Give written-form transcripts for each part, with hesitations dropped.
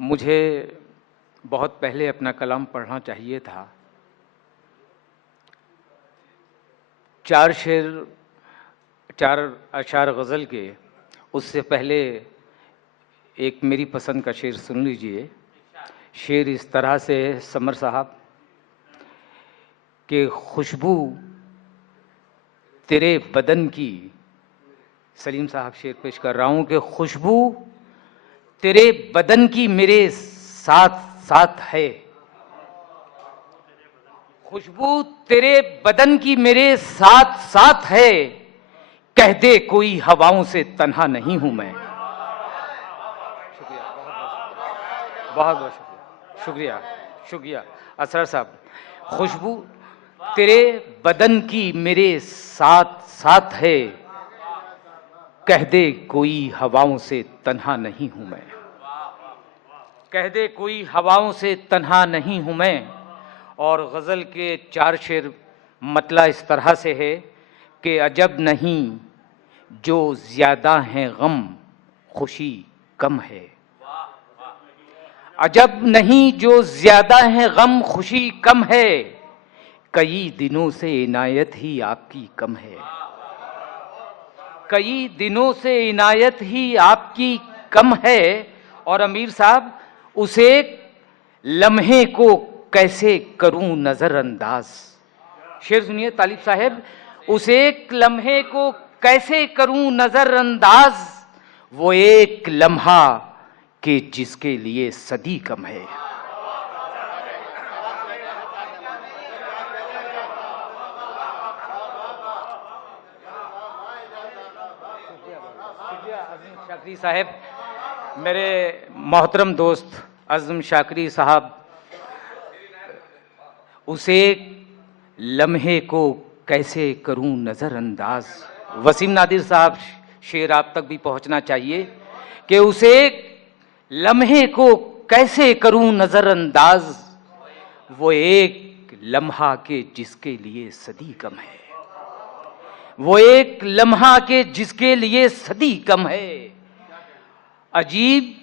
मुझे बहुत पहले अपना कलाम पढ़ना चाहिए था। 4 शेर 4 अशार गज़ल के, उससे पहले एक मेरी पसंद का शेर सुन लीजिए। शेर इस तरह से है समर साहब कि खुशबू तेरे बदन की, सलीम साहब शेर पेश कर रहा हूँ कि खुशबू तेरे बदन की मेरे साथ साथ है, खुशबू तेरे बदन की मेरे साथ साथ है, कह दे कोई हवाओं से तन्हा नहीं हूं मैं। शुक्रिया, बहुत बहुत शुक्रिया, शुक्रिया शुक्रिया असर साहब। खुशबू तेरे बदन की मेरे साथ साथ है, कह दे कोई हवाओं से तन्हा नहीं हूं मैं, कह दे कोई हवाओं से तन्हा नहीं हूं मैं। और गज़ल के 4 शेर मतला इस तरह से है कि अजब नहीं जो ज़्यादा है गम खुशी कम है, अजब नहीं जो ज़्यादा है गम खुशी कम है, कई दिनों से इनायत ही आपकी कम है, कई दिनों से इनायत ही आपकी कम है। और अमीर साहब उस एक लम्हे को कैसे करूं नजरअंदाज। शेर सुनिए तालिब साहब, उस एक लम्हे को कैसे करूं नजरअंदाज, वो एक लम्हा कि जिसके लिए सदी कम है। शाकरी साहब, मेरे मोहतरम दोस्त आज़म शाकरी साहब, उसे लम्हे को कैसे करूं नज़रअंदाज। वसीम नादिर साहब शेर आप तक भी पहुंचना चाहिए कि उसे लम्हे को कैसे करूं नज़रअंदाज, वो एक लम्हा के जिसके लिए सदी कम है, वो एक लम्हा के जिसके लिए सदी कम है। अजीब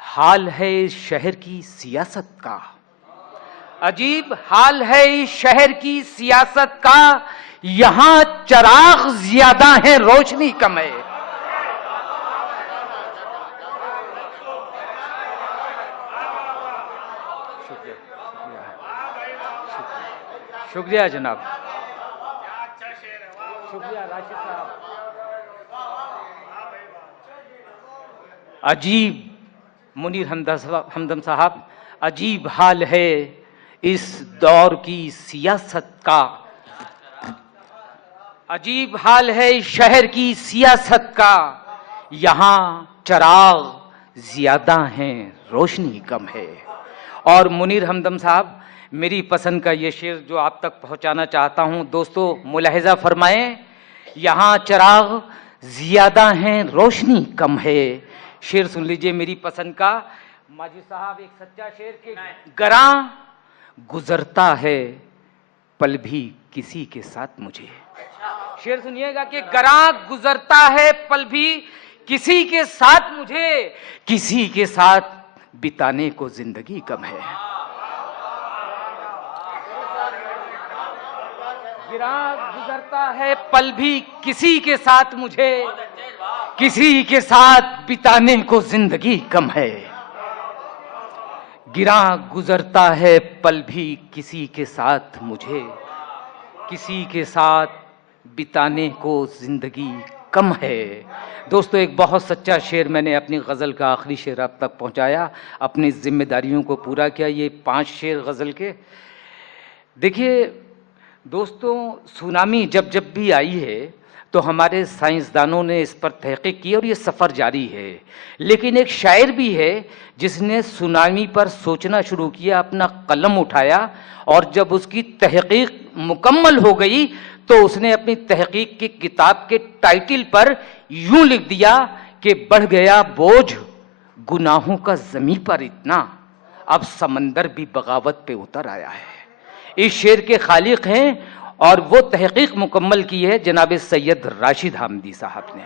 हाल है इस शहर की सियासत का, अजीब हाल है इस शहर की सियासत का, यहां चराग ज्यादा है रोशनी कम है। शुक्रिया शुक्रिया शुक्रिया जनाब, शुक्रिया राशिद साहब। अजीब मुनीर हमदम साहब, अजीब हाल है इस दौर की सियासत का, अजीब हाल है इस शहर की सियासत का, यहाँ चराग ज्यादा हैं रोशनी कम है। और मुनीर हमदम साहब, मेरी पसंद का ये शेर जो आप तक पहुंचाना चाहता हूं, दोस्तों मुलाहिजा फरमाएं, यहाँ चराग ज्यादा हैं रोशनी कम है। शेर सुन लीजिए मेरी पसंद का, माजी साहब एक सच्चा शेर के गरा गुजरता है पल भी किसी के साथ मुझे। शेर सुनिएगा कि गरा गुजरता है पल भी किसी के साथ मुझे, किसी के साथ बिताने को जिंदगी कम है। गिरा गुजरता है पल भी किसी के साथ मुझे, किसी के साथ बिताने को जिंदगी कम है। गिरा गुजरता है पल भी किसी के साथ मुझे, किसी के साथ बिताने को जिंदगी कम है। दोस्तों एक बहुत सच्चा शेर मैंने अपनी गज़ल का आखिरी शेर आप तक पहुंचाया, अपनी जिम्मेदारियों को पूरा किया। ये 5 शेर गज़ल के। देखिए दोस्तों, सुनामी जब जब भी आई है तो हमारे साइंसदानों ने इस पर तहक़ीक़ की और ये सफ़र जारी है। लेकिन एक शायर भी है जिसने सुनामी पर सोचना शुरू किया, अपना कलम उठाया, और जब उसकी तहक़ीक़ मुकम्मल हो गई तो उसने अपनी तहक़ीक़ की किताब के टाइटल पर यूं लिख दिया कि बढ़ गया बोझ गुनाहों का ज़मीं पर इतना, अब समंदर भी बगावत पे उतर आया है। इस शेर के खालिक हैं और वो तहक़ीक़ मुकम्मल की है जनाब सैयद राशिद हामिदी साहब ने।